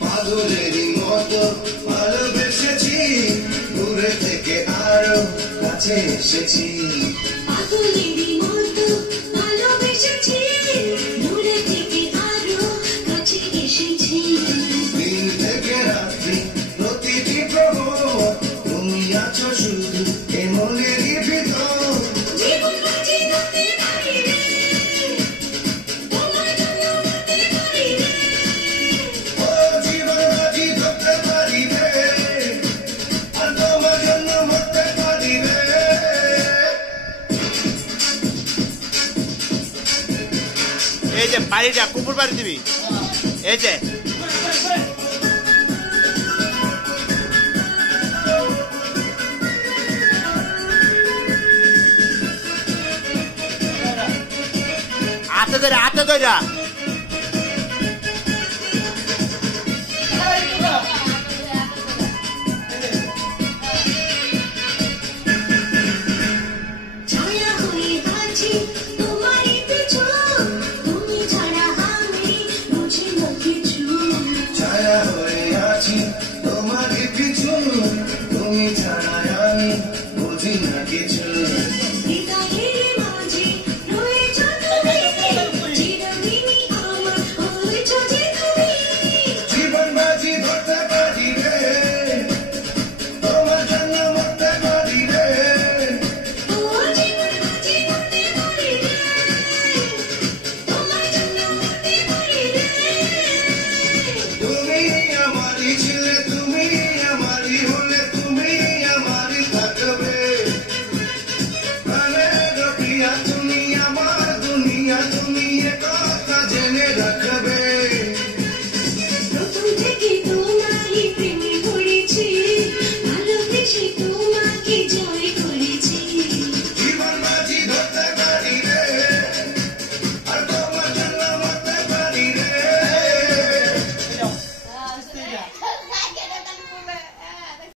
পাগলেরই মতো ভালোবেসেছি, দূরে থেকে আরো কাছে এসেছি। পাগলেরই মতো ভালোবেসেছি, দূরে থেকে আরো কাছে এসেছি। দিন থেকে রাত্রি প্রতিটি প্রহর তুমি আছো শুধু এ মনেরই ভিতর। জীবন বাজি ধরতে পারি রে, তোমার জন্য মরতে পারি রে। ও জীবন বাজি ধরতে পারি রে, আর তোমার জন্য মরতে পারি রে। এই যে বাড়িটা কুকুর বাড়ি দিবি, এই যে হাতে ধরে ছায়া হয়ে আছি তোমারই পিছু, তুমি ছাড়া আমি বুঝি না কিছু। ছায়া হয়ে আছি তোমারই পিছু, তুমি ছাড়া আমি বুঝি না কিছু।